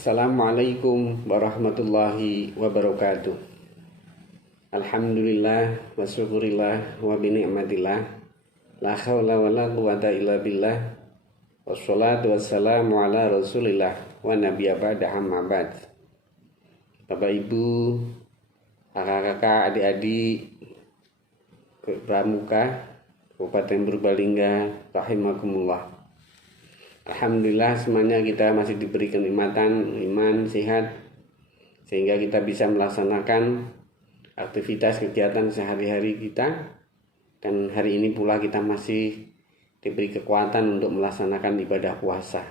Assalamualaikum warahmatullahi wabarakatuh. Alhamdulillah wa syukurillah wa bini'matillah. La hawla wa la quwata illa billah. Wassalatu wassalamu ala rasulillah wa nabiyya ba'da amma ba'd. Bapak Ibu, kakak-kakak, adik-adik Pramuka Kabupaten Purbalingga, rahimakumullah. Alhamdulillah semuanya kita masih diberi kenikmatan iman, sehat, sehingga kita bisa melaksanakan aktivitas kegiatan sehari-hari kita. Dan hari ini pula kita masih diberi kekuatan untuk melaksanakan ibadah puasa.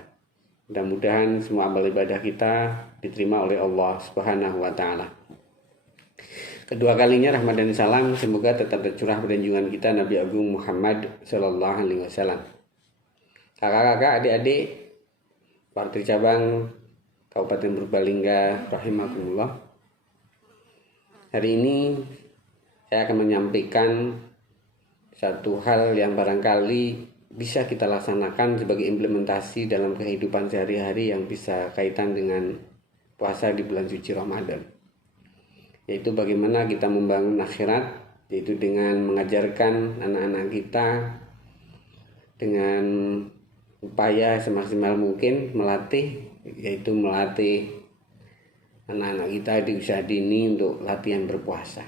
Mudah-mudahan semua amal ibadah kita diterima oleh Allah Subhanahu wa Ta'ala. Kedua kalinya rahmat dan salam semoga tetap tercurah pada junjungan kita Nabi Agung Muhammad Sallallahu Alaihi Wasallam. Kakak-kakak, adik-adik Partai Cabang Kabupaten Purbalingga, rahimakumullah. Hari ini saya akan menyampaikan satu hal yang barangkali bisa kita laksanakan sebagai implementasi dalam kehidupan sehari-hari yang bisa kaitan dengan puasa di bulan suci Ramadan. Yaitu bagaimana kita membangun akhirat, yaitu dengan mengajarkan anak-anak kita dengan upaya semaksimal mungkin melatih anak-anak kita di usia dini untuk latihan berpuasa.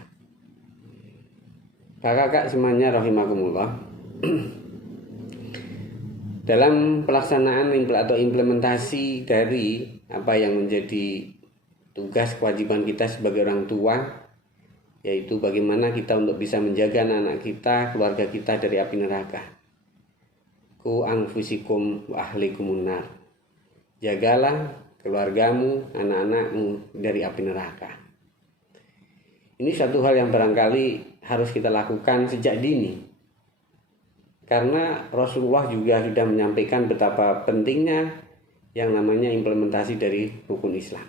Kakak-kakak semuanya rahimakumullah. Dalam pelaksanaan atau implementasi dari apa yang menjadi tugas kewajiban kita sebagai orang tua, yaitu bagaimana kita untuk bisa menjaga anak-anak kita, keluarga kita dari api neraka. Ku anfusikum wa ahlikumun nar. Jagalah keluargamu, anak-anakmu dari api neraka. Ini satu hal yang barangkali harus kita lakukan sejak dini. Karena Rasulullah juga sudah menyampaikan betapa pentingnya yang namanya implementasi dari rukun Islam.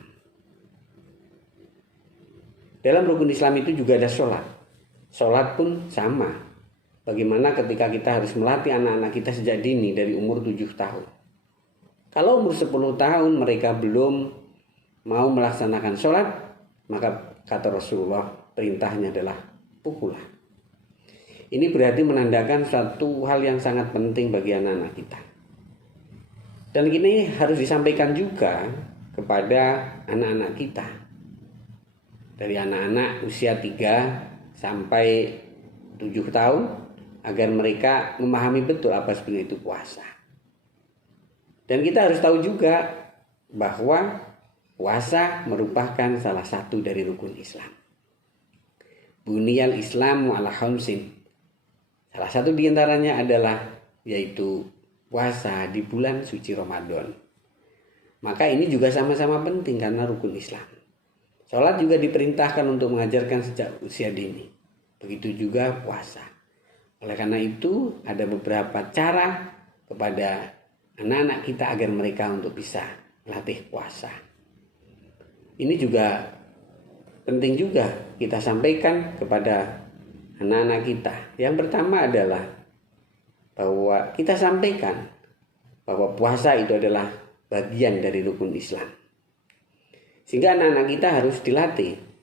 Dalam rukun Islam itu juga ada sholat. Sholat pun sama. Bagaimana ketika kita harus melatih anak-anak kita sejak dini dari umur 7 tahun. Kalau umur 10 tahun mereka belum mau melaksanakan sholat, maka kata Rasulullah perintahnya adalah pukullah. Ini berarti menandakan suatu hal yang sangat penting bagi anak-anak kita. Dan ini harus disampaikan juga kepada anak-anak kita. Dari anak-anak usia 3 sampai 7 tahun, agar mereka memahami betul apa sebenarnya itu puasa. Dan kita harus tahu juga bahwa puasa merupakan salah satu dari rukun Islam. Buniyal Islamu ala khamsin. Salah satu diantaranya adalah yaitu puasa di bulan suci Ramadan. Maka ini juga sama-sama penting karena rukun Islam. Sholat juga diperintahkan untuk mengajarkan sejak usia dini. Begitu juga puasa. Oleh karena itu ada beberapa cara kepada anak-anak kita agar mereka untuk bisa melatih puasa. Ini juga penting juga kita sampaikan kepada anak-anak kita. Yang pertama adalah bahwa kita sampaikan bahwa puasa itu adalah bagian dari rukun Islam. Sehingga anak-anak kita harus dilatih.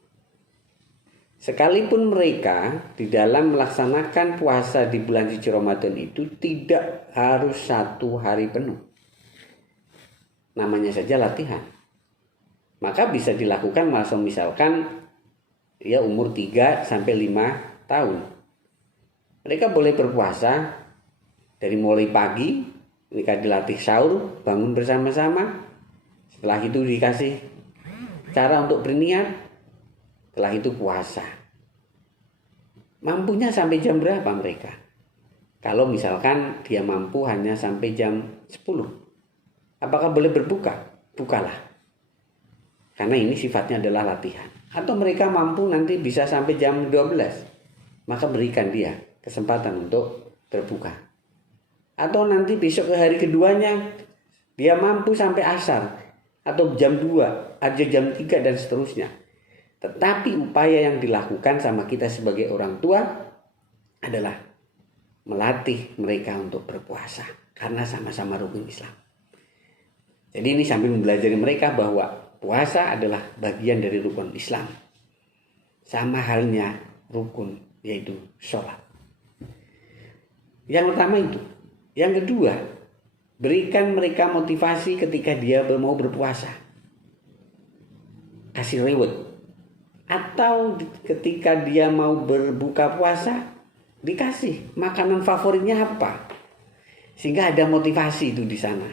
Sekalipun mereka di dalam melaksanakan puasa di bulan suci Ramadan itu tidak harus 1 hari penuh. Namanya saja latihan. Maka bisa dilakukan misalkan ya umur 3 sampai 5 tahun. Mereka boleh berpuasa dari mulai pagi, mereka dilatih sahur, bangun bersama-sama. Setelah itu dikasih cara untuk berniat. Setelah itu puasa. Mampunya sampai jam berapa mereka? Kalau misalkan dia mampu hanya sampai jam 10. Apakah boleh berbuka? Bukalah. Karena ini sifatnya adalah latihan. Atau mereka mampu nanti bisa sampai jam 12. Maka berikan dia kesempatan untuk berbuka. Atau nanti besok ke hari keduanya dia mampu sampai asar. Atau jam 2, atau jam 3 dan seterusnya. Tetapi upaya yang dilakukan sama kita sebagai orang tua adalah melatih mereka untuk berpuasa. Karena sama-sama rukun Islam. Jadi ini sambil mempelajari mereka bahwa puasa adalah bagian dari rukun Islam. Sama halnya rukun, yaitu sholat. Yang pertama itu. Yang kedua, berikan mereka motivasi ketika dia mau berpuasa. Kasih reward. Atau ketika dia mau berbuka puasa, dikasih makanan favoritnya apa. Sehingga ada motivasi itu di sana.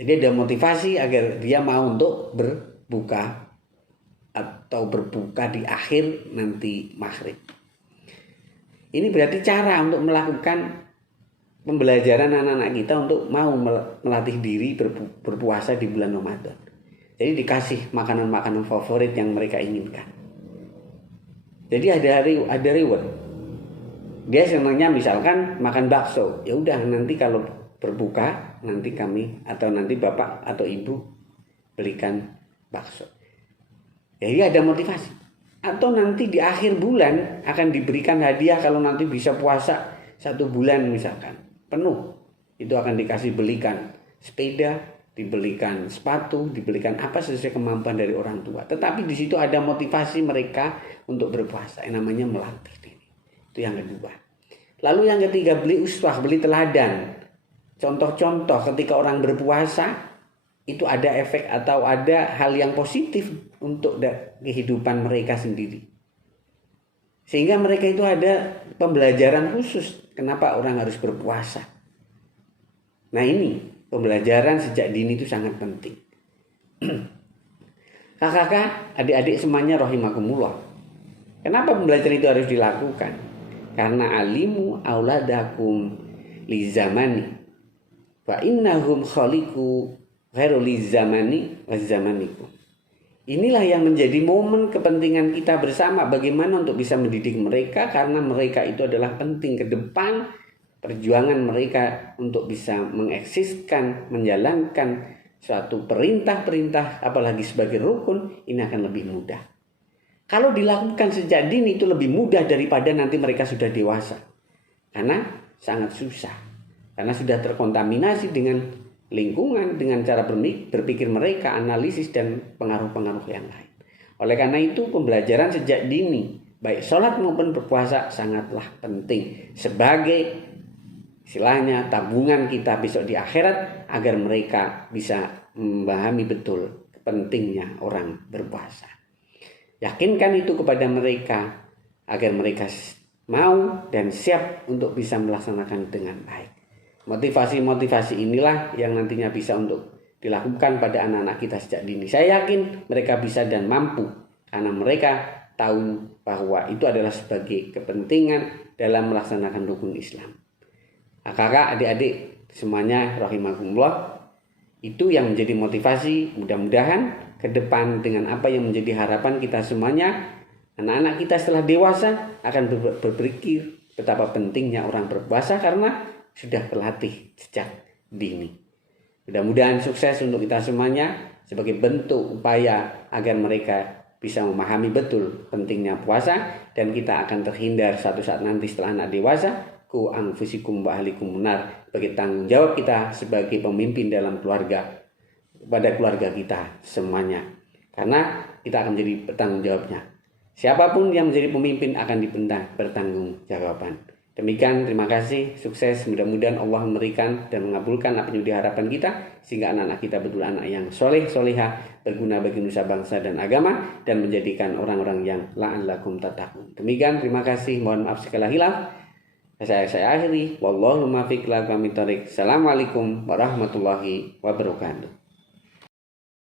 Jadi ada motivasi agar dia mau untuk berbuka atau berbuka di akhir nanti maghrib. Ini berarti cara untuk melakukan pembelajaran anak-anak kita untuk mau melatih diri berpuasa di bulan Ramadan. Jadi dikasih makanan-makanan favorit yang mereka inginkan. Jadi ada reward. Dia senangnya misalkan makan bakso. Ya udah, nanti kalau berbuka nanti kami atau nanti bapak atau ibu belikan bakso. Jadi ada motivasi. Atau nanti di akhir bulan akan diberikan hadiah kalau nanti bisa puasa 1 bulan misalkan penuh. Itu akan dikasih belikan sepeda, dibelikan sepatu, dibelikan apa sesuai kemampuan dari orang tua. Tetapi di situ ada motivasi mereka untuk berpuasa. Yang namanya melatih diri. Itu yang kedua. Lalu yang ketiga, beli uswah, beli teladan. Contoh-contoh ketika orang berpuasa itu ada efek atau ada hal yang positif untuk kehidupan mereka sendiri. Sehingga mereka itu ada pembelajaran khusus kenapa orang harus berpuasa. Nah ini pembelajaran sejak dini itu sangat penting. Kakak, adik-adik semuanya rahimakumullah. Kenapa pembelajaran itu harus dilakukan? Karena alimu auladakum li zamani. Wa innahum khaliqu ghairu li zamani wa zamanikum. Inilah yang menjadi momen kepentingan kita bersama bagaimana untuk bisa mendidik mereka, karena mereka itu adalah penting ke depan perjuangan mereka untuk bisa mengeksiskan, menjalankan suatu perintah-perintah apalagi sebagai rukun, ini akan lebih mudah. Kalau dilakukan sejak dini itu lebih mudah daripada nanti mereka sudah dewasa. Karena sangat susah. Karena sudah terkontaminasi dengan lingkungan, dengan cara berpikir mereka, analisis dan pengaruh-pengaruh yang lain. Oleh karena itu pembelajaran sejak dini, baik sholat maupun berpuasa sangatlah penting sebagai istilahnya tabungan kita besok di akhirat agar mereka bisa memahami betul pentingnya orang berpuasa. Yakinkan itu kepada mereka agar mereka mau dan siap untuk bisa melaksanakan dengan baik. Motivasi-motivasi inilah yang nantinya bisa untuk dilakukan pada anak-anak kita sejak dini. Saya yakin mereka bisa dan mampu karena mereka tahu bahwa itu adalah sebagai kepentingan dalam melaksanakan rukun Islam. Kakak, adik-adik semuanya rahimakumullah, itu yang menjadi motivasi. Mudah-mudahan ke depan dengan apa yang menjadi harapan kita semuanya, anak-anak kita setelah dewasa akan berpikir betapa pentingnya orang berpuasa karena sudah terlatih sejak dini. Mudah-mudahan sukses untuk kita semuanya sebagai bentuk upaya agar mereka bisa memahami betul pentingnya puasa dan kita akan terhindar suatu saat nanti setelah anak dewasa ku anfusikum wa ahlikum nar, sebagai tanggung jawab kita sebagai pemimpin dalam keluarga pada keluarga kita semuanya. Karena kita akan menjadi bertanggung jawabnya. Siapapun yang menjadi pemimpin akan dipendang bertanggung jawaban. Demikian, terima kasih, sukses, mudah-mudahan Allah memberikan dan mengabulkan apa yang diharapkan kita sehingga anak-anak kita betul anak yang soleh, soleha, berguna bagi nusa bangsa dan agama dan menjadikan orang-orang yang la'allakum tattaqun. Demikian, terima kasih, mohon maaf segala hilaf. Saya akhiri, wallahu muwaffiq ila aqwamit thoriq. Assalamualaikum warahmatullahi wabarakatuh.